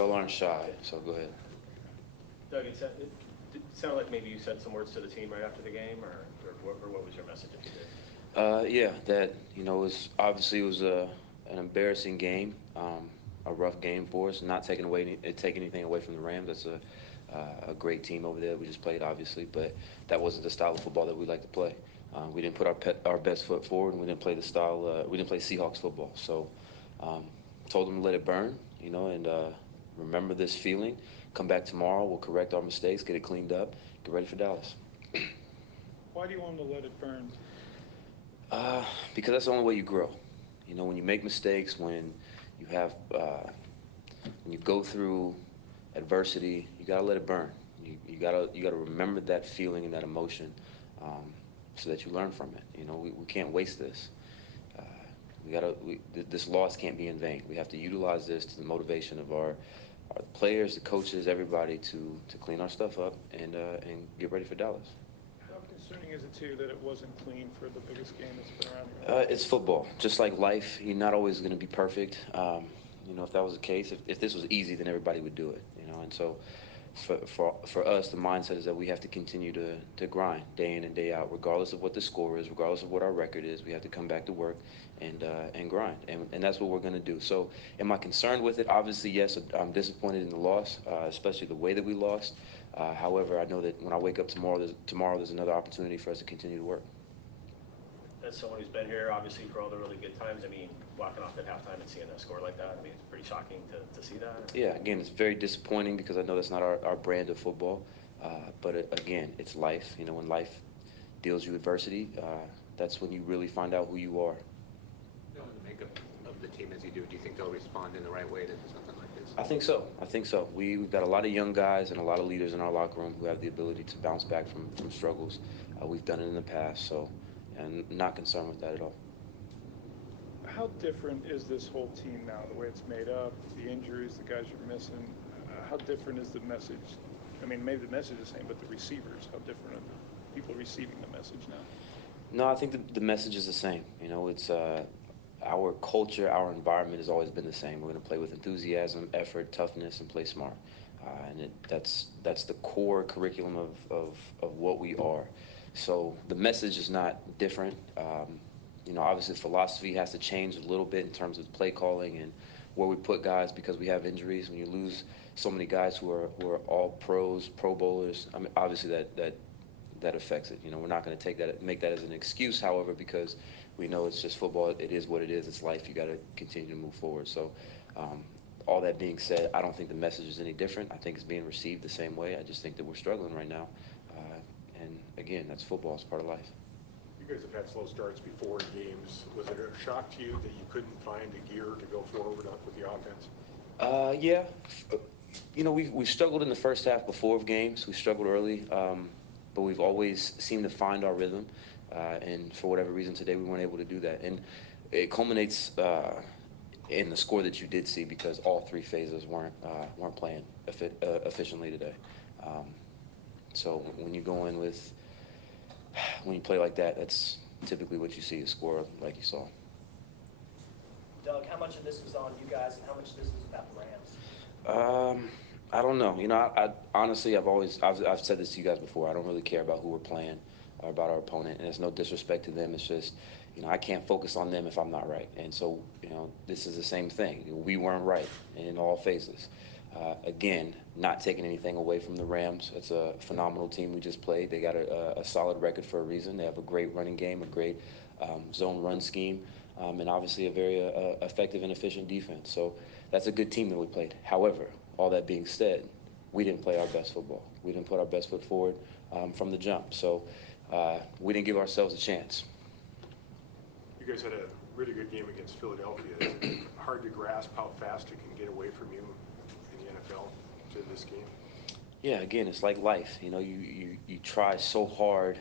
y'all aren't shy, so go ahead. Doug, it sounded like maybe you said some words to the team right after the game, or what was your message if you did? Yeah, that it was obviously it was an embarrassing game, a rough game for us. Not take anything away from the Rams. That's a great team over there. We just played obviously, but that wasn't the style of football that we like to play. We didn't put our best foot forward, and we didn't play the style. We didn't play Seahawks football. So, um, told them to let it burn, and remember this feeling. Come back tomorrow. We'll correct our mistakes, get it cleaned up, get ready for Dallas. Why do you want them to let it burn? Because that's the only way you grow. When you make mistakes, you have, when you go through adversity, you gotta let it burn. You gotta remember that feeling and that emotion, so that you learn from it. We can't waste this. Uh, this loss can't be in vain. We have to utilize this to the motivation of our players, the coaches, everybody to clean our stuff up and get ready for Dallas. How concerning is it to you that it wasn't clean for the biggest game that's been around here? It's football, just like life. You're not always going to be perfect. If that was the case, if this was easy, then everybody would do it. And so for us, the mindset is that we have to continue to grind day in and day out, regardless of what the score is, regardless of what our record is. We have to come back to work and grind, and that's what we're going to do. So, am I concerned with it? Obviously, yes. I'm disappointed in the loss, especially the way that we lost. However, I know that when I wake up tomorrow there's another opportunity for us to continue to work. As someone who's been here, obviously, for all the really good times, I mean, walking off at halftime and seeing a score like that, I mean, it's pretty shocking to see that. Yeah, again, it's very disappointing because I know that's not our brand of football. But again, it's life. When life deals you adversity, that's when you really find out who you are. Knowing the makeup of the team as you do you think they'll respond in the right way to something like this? I think so. I think so. We've got a lot of young guys and a lot of leaders in our locker room who have the ability to bounce back from struggles. We've done it in the past, so and not concerned with that at all. How different is this whole team now? The way it's made up, the injuries, the guys you're missing. How different is the message? I mean, maybe the message is the same, but the receivers, how different are the people receiving the message now? No, I think the message is the same. It's our culture, our environment has always been the same. We're going to play with enthusiasm, effort, toughness, and play smart. That's the core curriculum of what we are. So the message is not different. Obviously, philosophy has to change a little bit in terms of play calling and where we put guys because we have injuries. When you lose so many guys who are all pros, Pro Bowlers, I mean, obviously that affects it. We're not going to make that as an excuse, however, because we know it's just football. It is what it is. It's life. You got to continue to move forward. So, all that being said, I don't think the message is any different. I think it's being received the same way. I just think that we're struggling right now. And again, that's football. It's part of life. You guys have had slow starts before in games. Was it a shock to you that you couldn't find a gear to go forward with the offense? Yeah. We struggled in the first half before of games. We struggled early, but we've always seemed to find our rhythm. And for whatever reason today, we weren't able to do that. And it culminates in the score that you did see because all three phases weren't playing efficiently today. So when you go in when you play like that, that's typically what you see, a score like you saw. Doug, how much of this was on you guys, and how much of this was about the Rams? I don't know. I honestly, I've said this to you guys before. I don't really care about who we're playing or about our opponent, and it's no disrespect to them. It's just, I can't focus on them if I'm not right. And so, this is the same thing. We weren't right in all phases. Again, not taking anything away from the Rams. It's a phenomenal team we just played. They got a solid record for a reason. They have a great running game, a great zone run scheme, and obviously a very effective and efficient defense. So that's a good team that we played. However, all that being said, we didn't play our best football. We didn't put our best foot forward from the jump. So we didn't give ourselves a chance. You guys had a really good game against Philadelphia. Is it hard to grasp how fast it can get away from you in the NFL to this game? Yeah, again, it's like life. You try so hard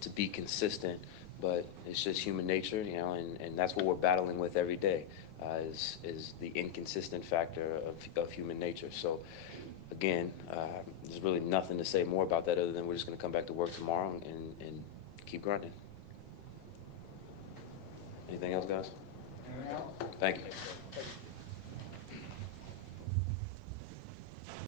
to be consistent, but it's just human nature, and that's what we're battling with every day, is the inconsistent factor of human nature. So, again, there's really nothing to say more about that other than we're just going to come back to work tomorrow and keep grinding. Anything else, guys? Anything else? Thank you. Thanks, man.